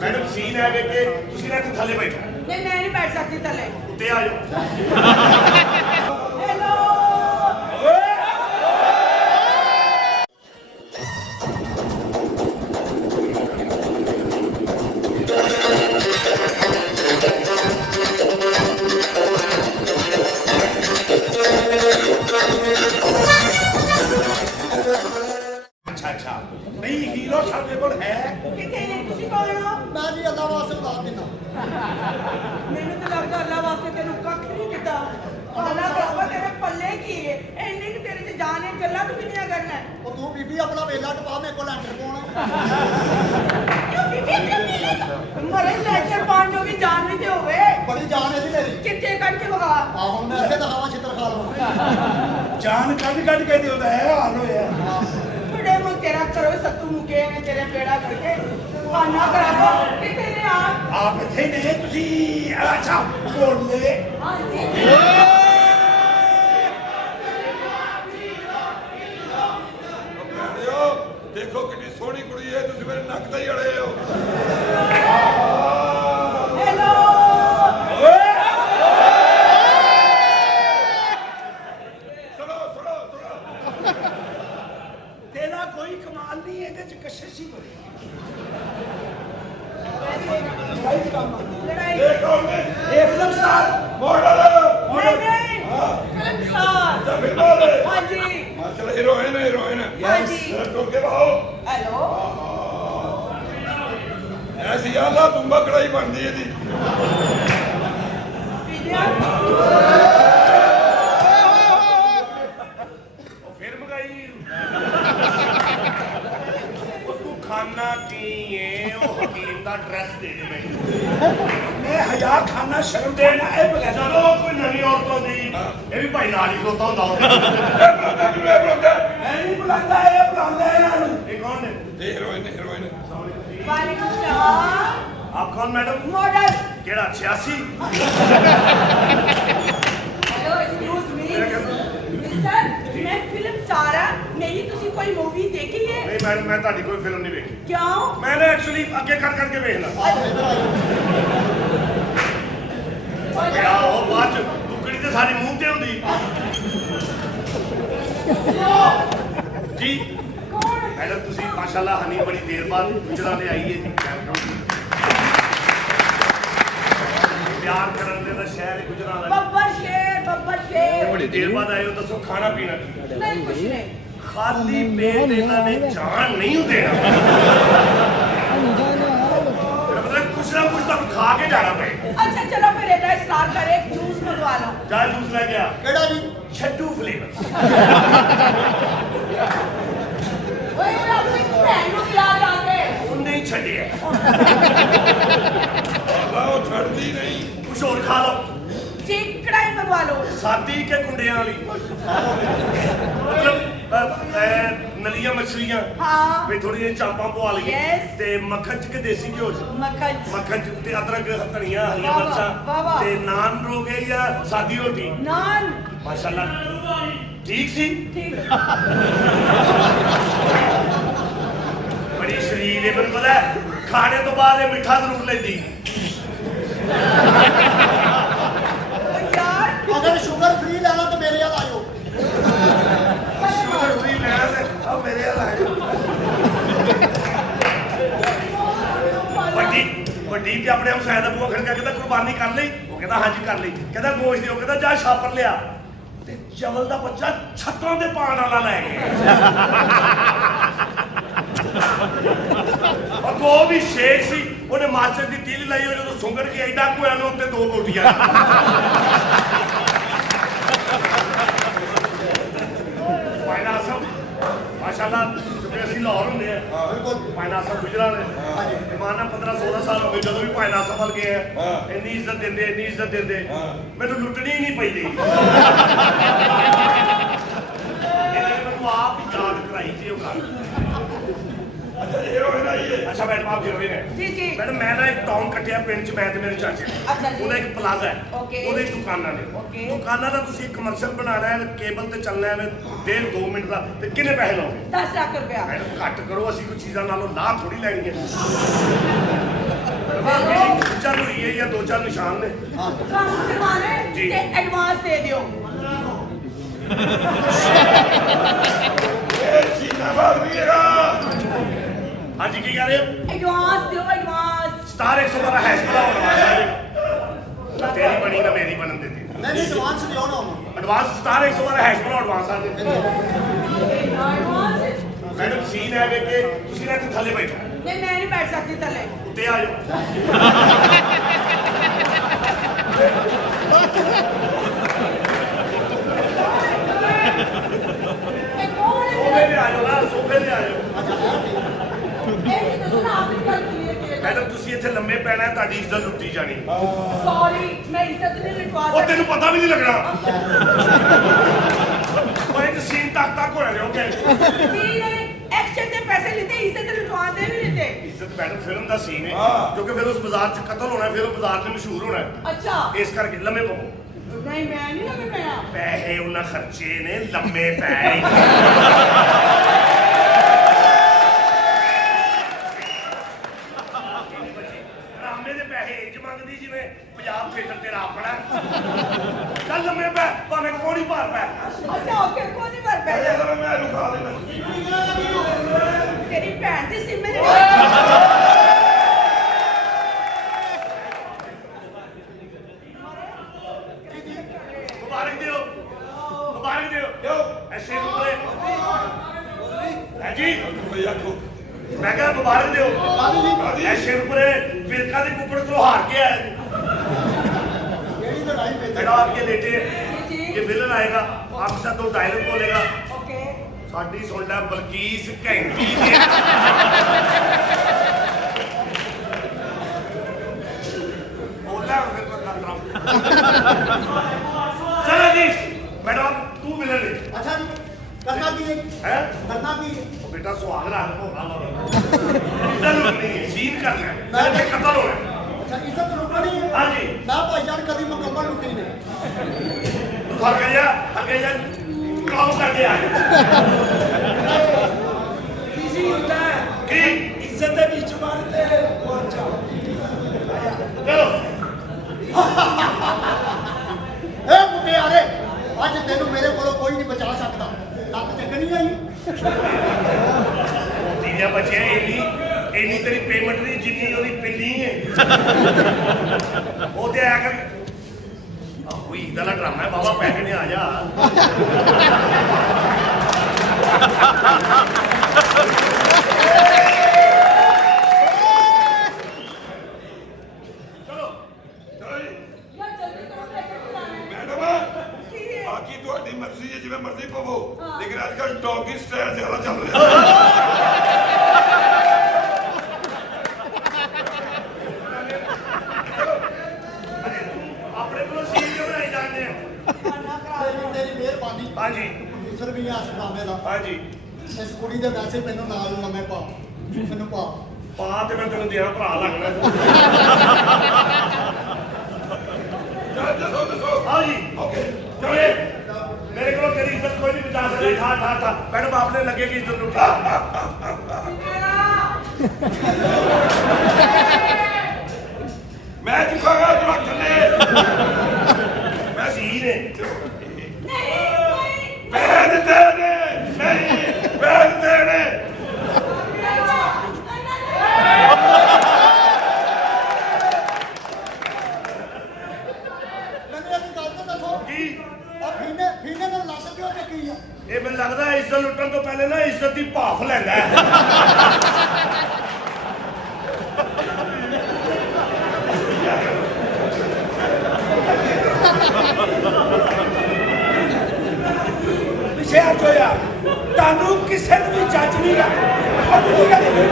Madam scene है कि तुसी ना इत्थे थल्ले बैठो। नहीं मैं नहीं बैठ सकती थल्ले। उत्ते आ जाओ। हेलो अच्छा अच्छा नहीं हीरो साडे कोल है किथे ने तुसी कौन हो? मैं जी अल्लाह वास्ते बता देना ਮੈਨੂੰ ਤਾਂ ਲੱਗਦਾ ਅੱਲਾ ਵਾਸਤੇ ਤੈਨੂੰ ਕੱਖ ਨਹੀਂ ਦਿੱਤਾ ਆਲਾ ਬਾਬਾ ਤੇਰੇ ਪੱਲੇ ਕੀ ਹੈ ਇੰਨੇ ਕਿ ਤੇਰੇ ਚ ਜਾਨ ਹੈ ਗੱਲਾਂ ਤੂੰ ਕਿੰਨੀਆਂ ਕਰਨਾ ਹੈ ਉਹ ਤੂੰ ਬੀਬੀ ਆਪਣਾ ਵੇਲਾ ਟਪਾ ਮੇਰੇ ਕੋਲ ਲੈਂਟਰ ਪਾਉਣਾ ਕਿਉਂ ਬੀਬੀ ਮਰੇ ਲੈਕਚਰ ਪਾਣ ਜੋਗੀ ਜਾਨ ਵੀ ਤੇ ਹੋਵੇ ਬੜੀ ਜਾਨ ਹੈ ਜੀ ਮੇਰੀ ਕਿੱਥੇ ਕੱਢ ਕੇ ਵਗਾ ਆ ਹੁਣ ਮੈਂ ਇੱਥੇ ਦਿਖਾਵਾਂ ਛਿੱਤਰ ਖਾ ਲਵਾਂ जान कद कद के दिंदा है हाल होया बड़े मुंह तेरा करो सत्तू मुके ने तेरे बेड़ा करके खाना करा किथे ने आप इत्थे ने तुसी अच्छा बोल ले हां जी देखो कितनी सोहनी कुड़ी है तुसी मेरे नक ते ही अड़े हो हेलो सुनो सुनो सुनो तेरा कोई कमाल नहीं है ते कशिश ही बड़ी लड़ाई देखो मैं ये फिल्म स्टार मॉडल नहीं फिल्म स्टार फिल्म वाले हां जी माशाल्लाह हीरोइन है हीरोइन हाँ जी। तो के भाओ हेलो ऐसी आला तुम्बा कड़ाई बनदी है दी विद्या ਉਹ ਫਿਰ ਮਗਾਈ ਉਹ ਤੂੰ ਖਾਣਾ ਕੀ ਏ ਉਹ ਹਕੀਮ ਦਾ ਡਰੈਸ ਦੇ ਦੇ ਮੈਨੂੰ ਮੈਂ ਹਜ਼ਾਰ ਖਾਣਾ ਸ਼ਰਮ ਦੇ ਨਾ ਇਹ ਬਗੈਰ ਚਲੋ ਕੋਈ ਨਵੀਂ ਔਰਤੋਂ ਦੀ ਇਹ ਵੀ ਭਾਈ ਨਾਲ ਹੀ ਖਲੋਤਾ ਹੁੰਦਾ ए ब्रदर ਐ ਨਹੀਂ ਬੁਲਾਉਂਦਾ ਇਹ ਬੁਲਾਉਂਦਾ ਇਹਨਾਂ ਨੂੰ ਇਹ ਕੌਣ ਨੇ हीरोइन हीरोइन वालेकुम सलाम ਆਪ ਕੌਣ ਮੈਡਮ मॉडल ਕਿਹੜਾ 86 हेलो एक्सक्यूज मी मिस्टर मैं फिल्म स्टार हां मेरी तुसी कोई मूवी देखी है ਨਹੀਂ ਮੈਡਮ ਮੈਂ ਤੁਹਾਡੀ ਕੋਈ ਫਿਲਮ ਨਹੀਂ ਵੇਖੀ क्यों ਮੈਂ ਨਾ ਐਕਚੁਅਲੀ ਅੱਗੇ ਕਰ ਕਰਕੇ ਵੇਖਣਾ ਯਾ ਉਹ ਬਾਅਦ ਚ ਟੁਕੜੀ ਤੇ ਸਾਰੀ ਮੂੰਹ ਤੇ ਹੁੰਦੀ ਜੀ कौन मैडम तुसी माशाल्लाह हनी बड़ी देर बाद गुजरा ले आई है जी प्यार करन दे दा शहर गुजरा दा बब्बर शेर बड़ी देर बाद आए हो दसो खाना पीना की नहीं कुछ नहीं खाली पेट इन्हां ने जान नहीं देना मतलब कुछ ना कुछ तो खा के जाना पे अच्छा चलो फिर इधर स्टार्ट करें एक जूस मंगवा लो जा जूस ले गया ਕਿਹੜਾ ਜੀ छड्डू फ्लेवर ओए ओए अपनी बहन को खिला जाके उन्हें ही छड्डिया अल्लाह वो छड़दी नहीं कुछ और खा लो जी कढ़ाई मंगवा लो सादी के कुंडियां वाली मतलब नलियां मछलियां हाँ वे थोड़ी ਜਿਹੀ ਚਾਂਪਾਂ ਪਵਾ ਲਈਏ Yes. ਤੇ ਮੱਖਣ ਚ ਕੇ ਦੇਸੀ ਘਿਓ ਚ मक्खन ਮੱਖਣ ਚ ਤੇ ਅਦਰਕ ਧਨੀਆ ਹਰੀਆਂ ਵਾਹ, ਵਾਹ, ਮਿਰਚਾਂ ਵਾਹ। ਤੇ ਨਾਨ ਰੋਗੇ ਜਾਂ ਸਾਦੀ ਰੋਟੀ नान ਮਾਸ਼ਾਅੱਲਾ ਠੀਕ ਸੀ ठीक ਬੜੀ ਸ਼ਰੀਰ ਹੈ ਮੈਨੂੰ ਪਤਾ ਹੈ, ਖਾਣੇ ਤੋਂ ਬਾਅਦ ਇਹ ਮਿੱਠਾ ਜ਼ਰੂਰ ਲੈਂਦੀ ओ यार ਅਗਰ ਸ਼ੂਗਰ ਫ੍ਰੀ ਲੈਣਾ ਤਾਂ ਮੇਰੇ ਨਾਲ ਆਇਓ ਸ਼ੂਗਰ ਫ੍ਰੀ ਲੈਣਾ ਤੇ ਆ ਮੇਰੇ ਨਾਲ ਆਇਓ ਵੱਡੀ ਵੱਡੀ ਤੇ ਆਪਣੇ ਹਮਸਾਇਆ ਦਾ ਬੂਆ ਖੜ ਕੇ ਕਹਿੰਦਾ ਕੁਰਬਾਨੀ ਕਰ ਲਈ ਉਹ ਕਹਿੰਦਾ ਹਾਂਜੀ ਕਰ ਲਈ ਕਹਿੰਦਾ ਗੋਸ਼ਤ ਦਿਓ ਕਹਿੰਦਾ ਜਾ ਛਾਪਰ ਲਿਆ ਤੇ ਚਵਲ ਦਾ ਬੱਚਾ ਛੱਤਾਂ ਦੇ ਪਾਣ ਵਾਲਾ ਲੈ ਗਿਆ ਉਹ ਤੋਂ ਵੀ ਸ਼ੇਖ ਸੀ ਉਹਨੇ ਮਾਸਟਰ ਦੀ ਤੀਲੀ ਲਾਈ ਉਹ ਜਦੋਂ ਸੁੰਗੜ ਕੇ ਐਡਾ ਕੋਇਆ ਨੂੰ ਉੱਤੇ ਦੋ ਬੋਟੀਆਂ ਪਾਇਨਾ ਸਭ ਮਾਸ਼ਾਅੱਲਾ ਜਿਵੇਂ ਅਸੀਂ ਲਾਹੌਰ ਹੁੰਦੇ ਆ ਬਿਲਕੁਲ ਪਾਇਨਾ ਸਭ ਗੁਜਰਾਂ ਨੇ ਮਾਨਾ 15-16 ਸਾਲ ਹੋ ਗਏ ਜਦੋਂ ਵੀ ਪਾਇਨਾ ਸਭ ਵੱਲ ਗਏ ਆ ਹਾਂ। ਇੰਨੀ ਇੱਜ਼ਤ ਦਿੰਦੇ ਹਾਂ। ਮੈਨੂੰ ਲੁੱਟਣੀ ਹੀ ਨਹੀਂ ਪਈਦੀ ਇਹਨਾਂ ਨੇ ਮੈਨੂੰ ਆਪ ਹੀ ਯਾਦ ਕਰਾਈ ਜੀ ਉਹ ਗੱਲ अच्छा हीरोइन आई है ਅੱਛਾ ਮੈਡਮ ਆਪ ਹੀਰੋਇਨ ਹੈ जी जी ਮੈਡਮ ਮੈਂ ਨਾ ਇੱਕ ਟਾਊਨ ਕੱਟਿਆ ਪਿੰਡ ਚ ਮੈਂ ਤੇ ਮੇਰੇ ਚਾਚੇ ਨੇ। ਅੱਛਾ ਜੀ। ਉਹਦਾ ਇੱਕ ਪਲਾਜ਼ਾ ਹੈ Okay. ਉਹਦੇ ਦੁਕਾਨਾਂ ਨੇ Okay. ਦੁਕਾਨਾਂ ਦਾ ਤੁਸੀਂ ਇੱਕ ਕਮਰਸ਼ੀਅਲ ਬਣਾਉਣਾ ਹੈ ਕੇਬਲ ਤੇ ਚੱਲਣਾ ਹੈ 1.5-2 ਮਿੰਟ ਦਾ ਤੇ ਕਿੰਨੇ ਪੈਸੇ ਲਓਗੇ 10 लाख रुपया ਮੈਡਮ ਘੱਟ ਕਰੋ ਅਸੀਂ ਕੋਈ ਚੀਜ਼ਾਂ ਨਾਲੋਂ ਲਾਭ ਥੋੜੀ ਲੈਣੀ ਹੈ ਆ 2-4 ਨਿਸ਼ਾਨ ਨੇ। ਹਾਂ ਕੰਮ ਕਰਵਾਣੇ ਜੀ। ਤੇ ਐਡਵਾਂਸ ਦੇ ਦਿਓ। ਇਹ ਸ਼ੀਨਾਬਾਦ ਵੀ ਹੈਗਾ। ਹਾਂਜੀ ਕੀ ਕਹਿ ਰਹੇ ਹੋ? ਐਡਵਾਂਸ ਦਿਓ ਐਡਵਾਂਸ। ਸਟਾਰ 112 ਹੈਸ਼ ਬੜਾ ਐਡਵਾਂਸ ਹੈ। ਤੇਰੀ ਬਣੀ ਨਾ ਮੇਰੀ ਬਣਨ ਦਿੱਤੀ। ਮੈਂ ਵੀ ਐਡਵਾਂਸ ਦਿਓ ਨਾ ਉਹਨੂੰ। ਐਡਵਾਂਸ ਸਟਾਰ 112 ਹੈਸ਼ ਬੜਾ ਐਡਵਾਂਸ ਆ ਜੀ। ਐਡਵਾਂਸ ਮੈਡਮ ਸੀਨ ਹੈ ਵੇਖ ਕੇ ਤੁਸੀਂ ਨਾ ਇੱਥੇ ਥੱਲੇ ਬੈਠੋ। ਨਹੀਂ ਮੈਂ ਨਹੀਂ ਬੈਠ ਸਕਦੀ ਥੱਲੇ। ਉੱਤੇ ਆ ਜਾਓ। ਇਹ ਕੌਣ ਹੈ? ਸੋਫੇ ਤੇ ਆ ਜਾਓ ਨਾ, ਸੋਫੇ ਤੇ ਆ ਜਾਓ। ਇਹ ਨਹੀਂ ਦੱਸਣਾ ਆਪਣੀ ਗੱਲ ਕਲੀਅਰ ਕਲੀਅਰ। ਮੈਡਮ ਤੁਸੀਂ ਇੱਥੇ ਲੰਮੇ ਪੈਣਾ ਹੈ, ਤੁਹਾਡੀ ਇੱਜ਼ਤ ਲੁੱਟੀ ਜਾਣੀ। ਸੌਰੀ ਮੈਂ ਇੱਜ਼ਤ ਨਹੀਂ ਲੁਟਵਾ ਉਹ ਤੈਨੂੰ ਪਤਾ ਵੀ ਨਹੀਂ ਲੱਗਣਾ। ਉਹ ਇੱਕ ਸੀਨ ਤੱਕ ਹੋ ਰਹੇ ਹੋ ਕਿ ਐਕਸ਼ਨ ਦੇ ਪੈਸੇ ਲਿੱਤੇ ਇੱਜ਼ਤ ਲੁਟਵਾਉਂਦੇ ਵੀ ਲਿੱਤੇ। ਇੱਜ਼ਤ ਮੈਡਮ ਫਿਲਮ ਦਾ ਸੀਨ ਹੈ ਹਾਂ। ਕਿਉਂਕਿ ਫਿਰ ਉਸ ਬਾਜ਼ਾਰ 'ਚ ਕਤਲ ਹੋਣਾ, ਫਿਰ ਉਹ ਬਾਜ਼ਾਰ 'ਚ ਮਸ਼ਹੂਰ ਹੋਣਾ। ਅੱਛਾ ਇਸ ਕਰਕੇ ਲੰਮੇ ਪਓ। ਨਹੀਂ ਮੈਂ ਨਹੀਂ ਲੰਮੇ ਪਿਆ। ਪੈਸੇ ਉਹਨਾਂ ਖਰਚੇ ਨੇ, ਲੰਮੇ ਪੈ। ਡਰਾਮੇ ਦੇ ਪੈਸੇ ਇੰਜ ਮੰਗਦੀ ਜਿਵੇਂ ਪੰਜਾਬ ਥੀਏਟਰ ਤੇਰਾ ਆਪਣਾ। ਚੱਲ ਲੰਮੇ ਪੈ, ਭਾਵੇਂ ਕੋਣੀ ਭਾਰ ਪੈ। ਅੱਛਾ ਓਕੇ ਕੋਈ ਨਹੀਂ ਮਰ ਪਹਿਲੇ ਪਿਆ। ਤਾਂ ਮੈਂ ਰੁਕਾ ਦੇਣਾ। ਤੇਰੀ ਭੈਣ ਦੀ ਸਿਮੇ ਨੇ ਮੁਬਾਰਕ ਦਿਓ, ਮੁਬਾਰਕ ਦਿਓ। ਕਿਉਂ? ਐਸੇ ਉੱਪਰੇ ਹੈ ਜੀ। ਭਈ ਆਖੋ। ਮੈਂ ਕਿਹਾ ਮੁਬਾਰਕ ਦਿਓ। ਕਾਦੀ? ਐਸੇ ਉੱਪਰੇ ਫਿਰਕਾ ਦੇ ਕੁੱਪੜ ਕੋਲ ਹਾਰ ਕੇ ਆਇਆ ਜੀ। ਕਿਹੜੀ ਲੜਾਈ ਵਿੱਚ बेटा आप ये लेटे ਜੀ ये विलन आएगा आपके साथ 2 डायलॉग बोलेगा ਓਕੇ साडी सुन लै बलकीस घैंटी दे बोला फिर मैं कर रहा हूं चलो जी मैडम तू विलन है ਅੱਛਾ ਜੀ ਕਰਨਾ ਕੀ ਹੈ हैं ਕਰਨਾ ਕੀ ਹੈ ओ बेटा सुहाग रात को होगा इधर नहीं है सीन करना है मैं कत्ल हो रहा है ਅੱਛਾ ਇੱਜ਼ਤ ਲੁੱਟਣੀ ਹੈ हाँ जी ਮੈਂ ਭਾਈਜਾਨ ਕਦੀ ਮੁਕੰਮਲ ਲੁੱਟੀ ਨਹੀਂ थक गया काम करके आए ਬਿਜ਼ੀ ਹੁੰਦਾ ਹੈ की ਇੱਜ਼ਤ ਦੇ ਵਿੱਚ ਮਾਰਦੇ ਪਹੁੰਚ ਜਾਓ चलो ਇਹ ਮੁਟਿਆਰੇ ਅੱਜ ਤੈਨੂੰ ਮੇਰੇ ਕੋਲੋਂ ਕੋਈ ਨਹੀਂ ਬਚਾ ਸਕਦਾ ਲੱਕ ਚੱਕਣੀ ਆਈ ਤੀਜਾ ਬਚਿਆ ਇੰਨੀ ਤੇਰੀ ਪੇਮੈਂਟ ਨਹੀਂ ਜਿੰਨੀ ਉਹਦੀ ਪਿੰਨੀ ਹੈ ਉਹ ਤੇ ਆਇਆ ਕਰ ਕੋਈ ਇਦਾਂ ਦਾ ਡਰਾਮਾ ਹੈ ਬਾਬਾ ਪੈਸੇ ਨੇ ਆ ਜਾ ਚਲੋ ਚਲੋ ਜੀ। ਯਾਰ ਜਲਦੀ ਕਰੋ ਪੈਕੇਟ ਲਾਣਾ ਮੈਡਮ ਕੀ ਹੈ ਬਾਕੀ ਤੁਹਾਡੀ ਮਰਜ਼ੀ ਹੈ ਜਿਵੇਂ ਮਰਜ਼ੀ ਪਵੋ ਹਾਂ। ਲੇਕਿਨ ਅੱਜ ਕੱਲ੍ਹ ਡੌਗੀ ਸਟਾਈਲ ਜ਼ਿਆਦਾ ਚੱਲ ਰਿਹਾ ਆਪਣੇ ਕੋਲ ਸੀਨ ਕਿਉਂ ਬਣਾਈ ਜਾਂਦੇ ਆ ਤੇਰੀ ਮਿਹਰਬਾਨੀ ਹਾਂਜੀ ਸਰ ਵੀ ਆਸ ਪਾਵੇ ਦਾ ਹਾਂਜੀ ਇਸ ਕੁੜੀ ਦੇ ਵੈਸੇ ਮੈਨੂੰ ਨਾਲ ਲੰਮੇ ਪਾ ਮੈਨੂੰ ਪਾ ਪਾ ਤੇ ਮੈਂ ਤੈਨੂੰ ਦੇਣਾ ਭਰਾ ਲੱਗਣਾ ਚੱਲ ਦੱਸੋ ਹਾਂ ਜੀ ਓਕੇ ਚਲੇ ਮੇਰੇ ਕੋਲ ਤੇਰੀ ਇੱਜ਼ਤ ਕੋਈ ਨਹੀਂ ਬਚਾ ਸਕਦਾ ਠਾ ਮੈਡਮ ਆਪਨੇ ਲੱਗੇ ਕਿ ਇੱਜ਼ਤ ਲੁੱਟੀ ਮੈਂ ਚੁੱਕਾਂਗਾ ਤੂੰ ਥੱਲੇ ਮੈਂ ਸੀਨ ਹੈ ਪੈਸੇ ਦਿੱਤੇ ਨੇ ਨਹੀਂ ਪੈਸੇ ਦਿੱਤੇ ਨੇ ਮੈਨੂੰ ਇੱਕ ਗੱਲ ਤਾਂ ਦੱਸੋ ਕੀ ਆ ਫੀਨੇ ਨਾਲ ਲੱਤ ਕਿਉਂ ਚੱਕੀ ਆ ਇਹ ਮੈਨੂੰ ਲੱਗਦਾ ਹੈ ਇੱਜ਼ਤ ਲੁੱਟਣ ਤੋਂ ਪਹਿਲੇ ਨਾ ਇੱਜ਼ਤ ਦੀ ਭਾਫ ਲੈਂਦਾ ਹੈ ਪਿੱਛੇ ਹਟੋ ਯਾਰ ਤੁਹਾਨੂੰ ਕਿਸੇ ਨੂੰ ਵੀ ਜੱਜ ਨਹੀਂ ਕਰਦਾ ਤੁਸੀਂ ਕਹਿੰਦੇ